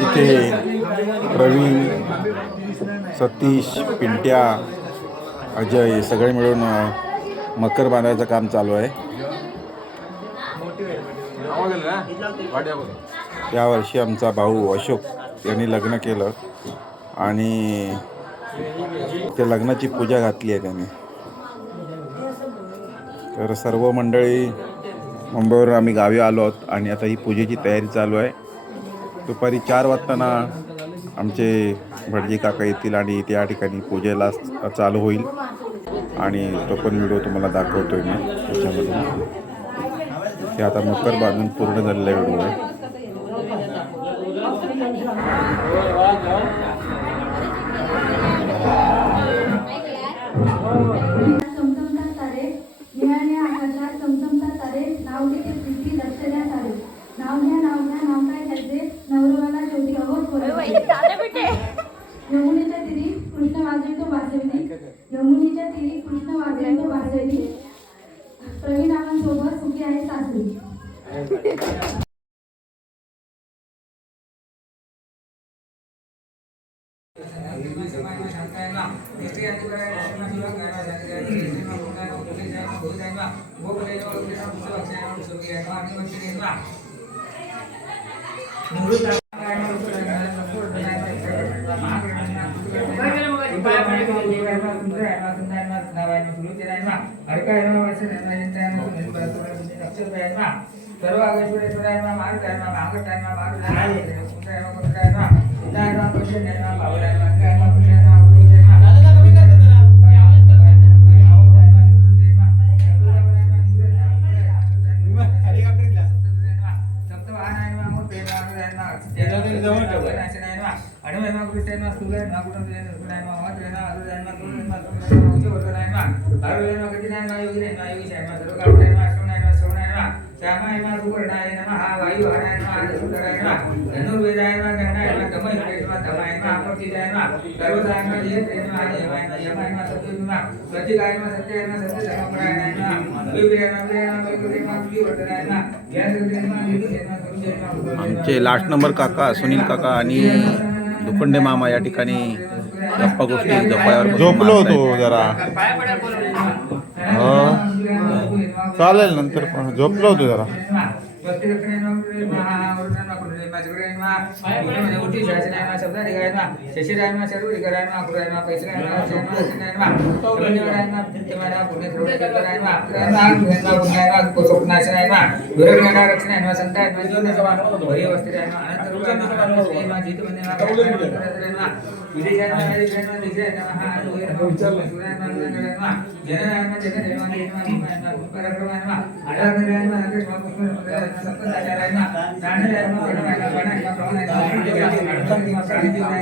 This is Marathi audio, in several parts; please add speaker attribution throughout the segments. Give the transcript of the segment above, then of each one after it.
Speaker 1: इथे प्रवीण सतीश पिंट्या अजय हे सगळे मिळून मकर बांधायचं काम चालू आहे. यावर्षी आमचा भाऊ अशोक यांनी लग्न केलं आणि ते लग्नाची पूजा घातली आहे त्याने. तर सर्व मंडळी मुंबईवरून आम्ही गावी आलो आहोत आणि आता ही पूजेची तयारी चालू आहे. दुपारी चार वाजताना आमचे भटजी काका येतील आणि त्या ठिकाणी पूजेला चालू होईल. आणि तो पण व्हिडिओ तुम्हाला दाखवतोय मी त्याच्यामधून. हे आता मकर बांधून पूर्ण झालेला व्हिडिओ. आहे
Speaker 2: तिरी कृष्ण वाजवितो बासरी प्रवीणांसोबत सुखी आहे सासरी
Speaker 3: सर्व आगेश्वरेश्वराय मा मारुताय मा मांगताय मा मारुताय कुंताय मा कुंताय मा कुंताय मा कुंताय मा बावलाय मा काय मा कुंताय मा कुंताय मा
Speaker 1: आमचे लास्ट नंबर काका सुनील काका आणि दुपंडे मामा या ठिकाणी गप्पा गोष्टी गप्पावर बसून
Speaker 4: झोपलो
Speaker 1: मारतायत.
Speaker 4: होतो जरा चालेल नंतर पण झोपलो होतो जरा.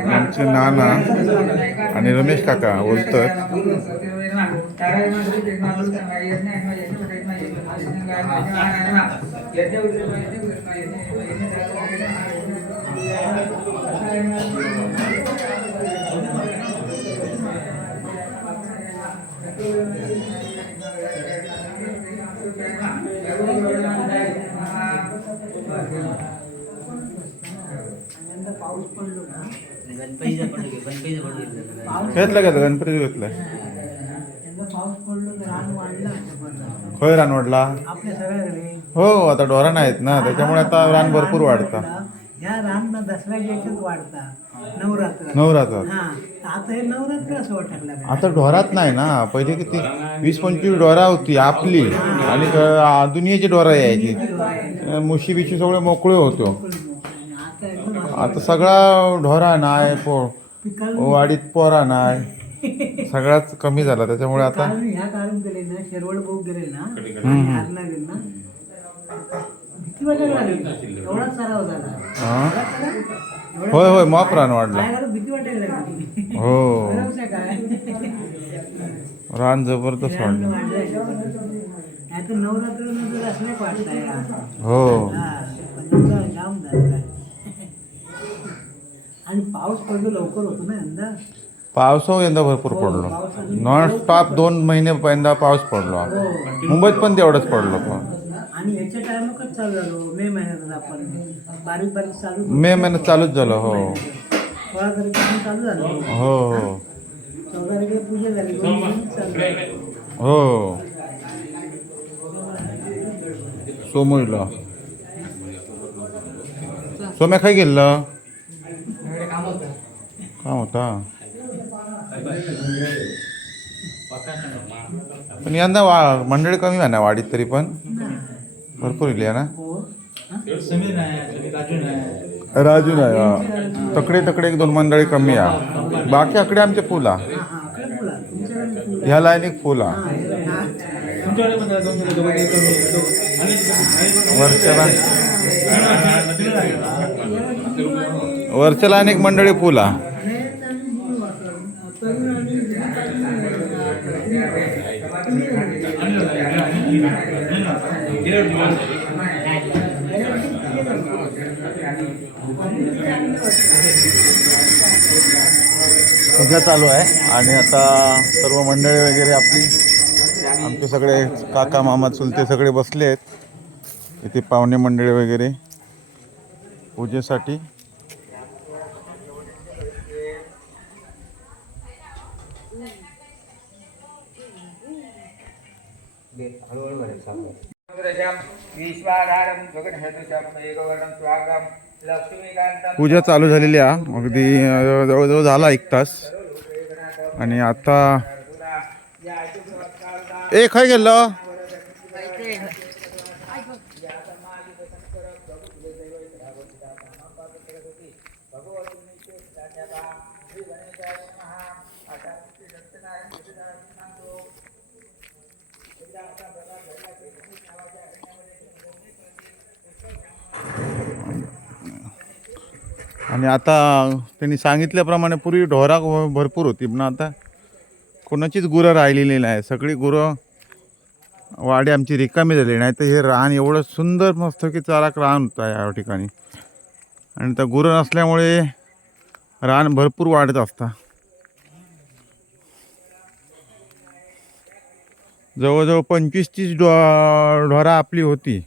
Speaker 4: आमचे नाना आणि रमेश काका बोलतात
Speaker 5: गणपतीचा पण गणपतीचा पण घेतलं
Speaker 4: घेतलं का गणपती घेतलं
Speaker 5: यंदा पाऊस पडलो तर रान वाढलं आमच्या
Speaker 4: होय रानवडला
Speaker 5: आपल्या
Speaker 4: हो आता ढोरण आहेत ना त्याच्यामुळे आता रान भरपूर वाढतं.
Speaker 5: ह्या रान ना दसऱ्याच्या याच्यात वाढता. नवरात्र. हा. आता हे नवरात्र असं वाटायला लागलं.
Speaker 4: आता ढोरात नाही ना पहिले किती वीस पंचवीस ढोरा होती आपली. आणि क- दुनियेची ढोरा यायची. अं, मुशी बिशी सगळे मोकळे होतो.
Speaker 5: आता एकदम असं
Speaker 4: आता सगळा ढोरा नाही पो
Speaker 5: पिकाला
Speaker 4: वाडीत पोरा नाही. सगळाच कमी झाला त्याच्यामुळे आता
Speaker 5: ह्या काढून गेले ना शेरवड भाऊ गेले ना. हारला गेले ना. भीती वाटायला लागली. एवढा सराव झाला? एवढा
Speaker 4: होय होय. मॉप रान वाढला.
Speaker 5: काय झालं? भीती वाटायला लागली.
Speaker 4: हो.
Speaker 5: काय?
Speaker 4: रान जबरदस्त वाढलं.
Speaker 5: आता नवरात्र नंतर असं नाही वाटतंय
Speaker 4: हो.
Speaker 5: जाम झालं. आणि पाऊस पडलो लवकर होतो ना यंदा.
Speaker 4: पावसावर यंदा भरपूर पडलो. नॉन स्टॉप दोन महिने यंदा पाऊस पडलो. मुंबईत पण तेवढंच पडलो पण.
Speaker 5: आणि ह्याच्या टायमाकच चालू झालो मे महिन्यातच आपण. बारीक बारीक चालू
Speaker 4: मे महिन्यात चालूच झालं हो.
Speaker 5: सोळा तारखेपासून चालू झालो
Speaker 4: हो. हो
Speaker 5: चौदा तारखेला पूजा झाली दोन चालू झालं.
Speaker 4: हो. सोमूला सोम्या काय गेलं काम होता. पण यंदा वा मंडळी कमी आहे ना वाढीत तरी पण. भरपूर इली ना? राजू नाही. तकडे तकडे एक दोन मंडळी कमी आहे. बाकी आकडे आमचे फुल. ह्या लाईनीक फुल वर्षाला वर्षाला अनेक मंडळी फुल आहे. पूजा चालू आहे आणि आता सर्व मंडळी वगैरे आपली आमचे सगळे काका मामा चुलते सगळे बसले आहेत. इथे पाहुणे मंडळी वगैरे पूजेसाठी.
Speaker 3: हळूहळू
Speaker 4: पूजा चालू झालेली आहे. अगदी जवळजवळ झाला एक तास. आणि आता ए खाय गेलं आणि आता त्यांनी सांगितल्याप्रमाणे पूर्वी ढोरा भरपूर होती पण आता कोणाचीच गुरं राहिलेली नाही. सगळी गुरं वाडी आमची रिकामी झाली नाही तर हे रान एवढं सुंदर मस्त की चाराक रान होतं या ठिकाणी. आणि त्या गुरं नसल्यामुळे रान भरपूर वाढत असता. जवळजवळ पंचवीस तीस डो ढोरा आपली होती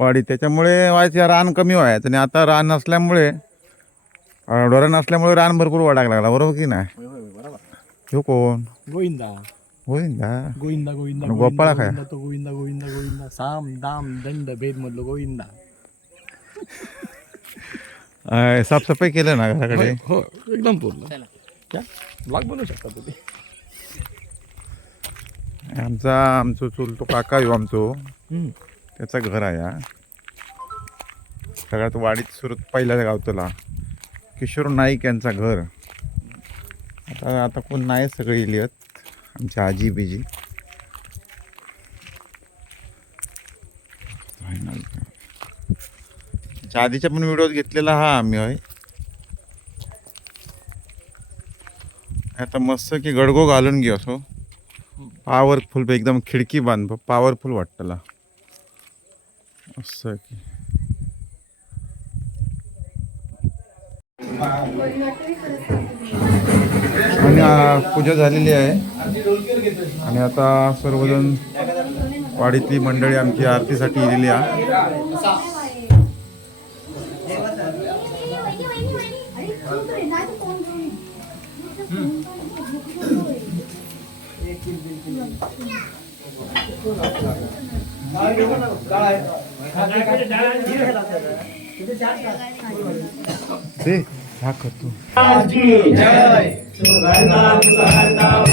Speaker 4: वाडी. त्याच्यामुळे व्हायचं रान कमी व्हायचं आणि आता रान नसल्यामुळे अं, ढोरा नसल्यामुळे रान भरपूर वाढायला लागला बरोबर की नाही? ह्यो कोण?
Speaker 6: गोविंदा. गोविंदा? गोविंदा
Speaker 4: आणि गोपाळा काय?
Speaker 6: गोविंदा तो गोविंदा गोविंदा गोविंदा. साम दाम दंड भेद मधलो गोविंदा.
Speaker 4: अं, साफसफाई केलं ना घराकडे?
Speaker 6: हो एकदम पूर्ण. क्या? ब्लॉग बनवू शकता तुम्ही?
Speaker 4: आमचा आमचो चुलतो काका येऊ आमचो.
Speaker 6: हम्म.
Speaker 4: त्याचं घर आहे हा. सगळ्यात वाडीत सुरत पहिल्या गावतला. किशोर नाईक यांचा घर. आता आता कोण नाही सगळे इली आहेत आमची आजी बिजी. त्याच्या आधीच्या पण व्हिडिओ घेतलेला हा आम्ही होय. आता मस्त की गडगो घालून घे असो. पॉवरफुल एकदम खिडकी बांध पॉवरफुल वाटतला. असं की. आणि पूजा झालेली आहे. आणि आता सर्वजण वाडीतली मंडळी आमची आरतीसाठी गेलेली आहे. ते दाखव तू
Speaker 7: व्हिडिओ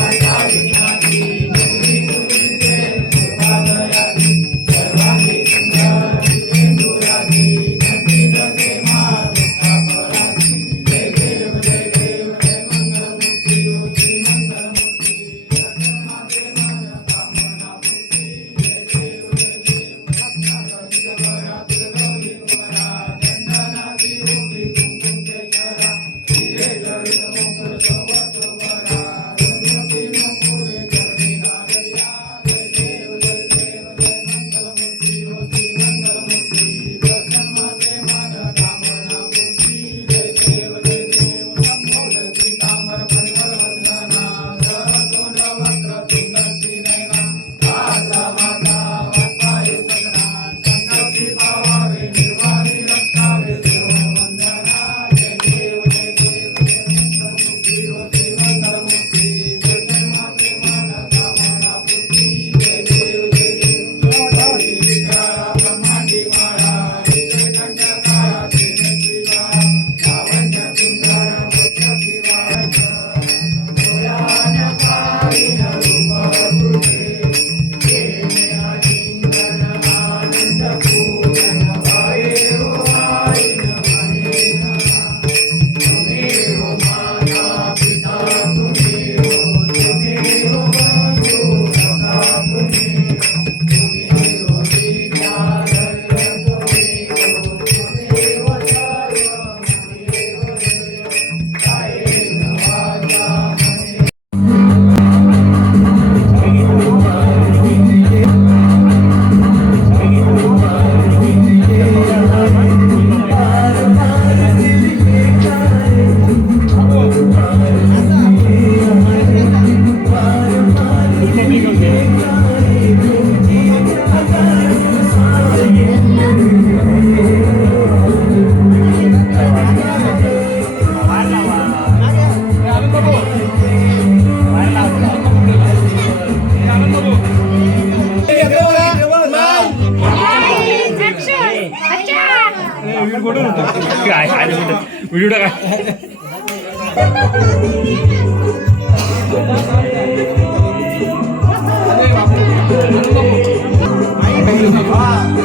Speaker 8: Thank you.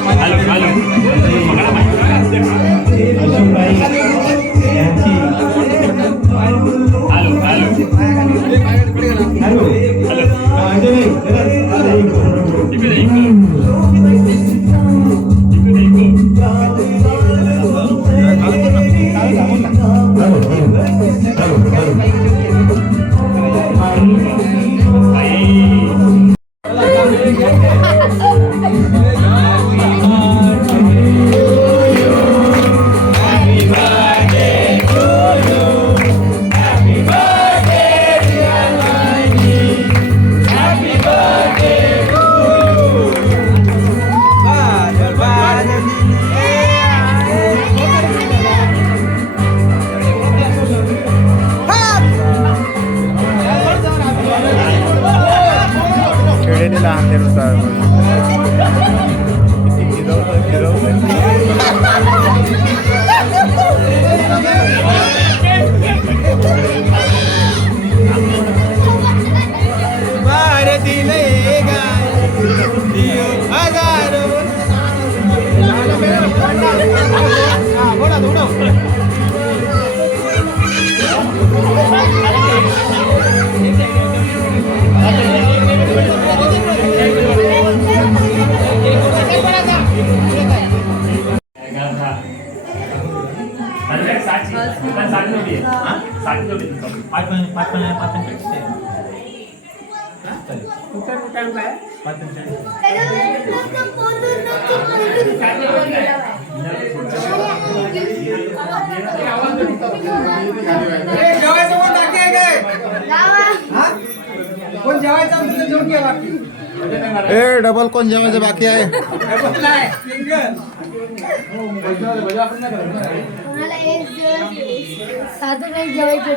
Speaker 8: Yeah.
Speaker 3: ए, जेवायचं कोण बाकी आहे काय हा? कोण जेवायचं असेल तर जेवून घ्या बाकी
Speaker 8: ए डबल कोण जेवायचं बाकी आहे
Speaker 3: नाही, सिंगल.
Speaker 2: साधं काही जेवायचं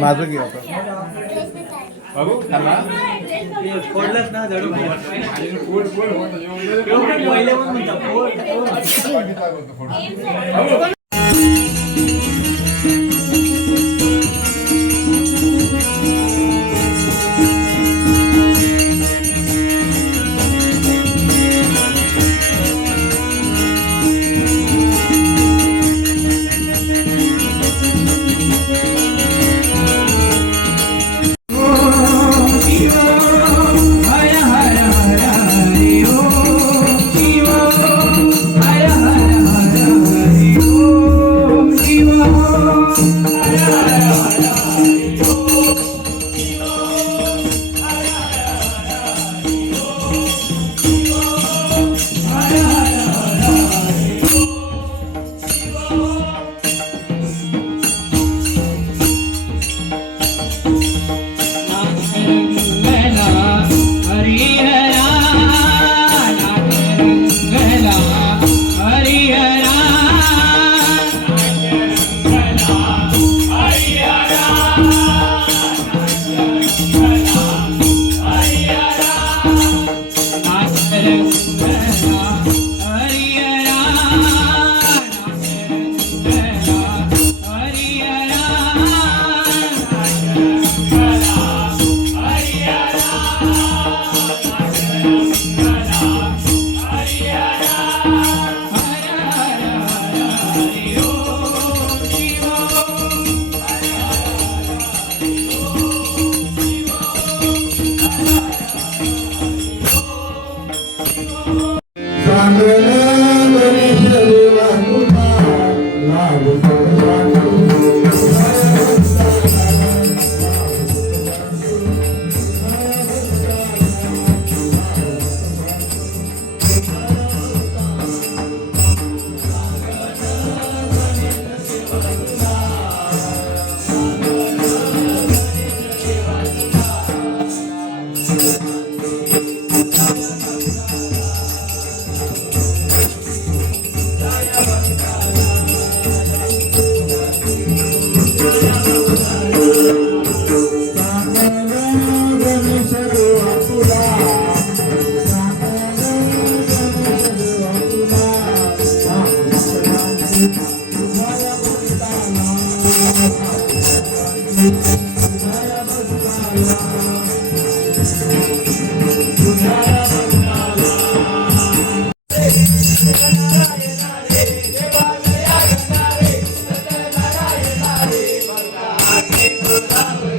Speaker 8: माझं घे आता
Speaker 3: हर हर हर हरि ओम
Speaker 9: Thank you.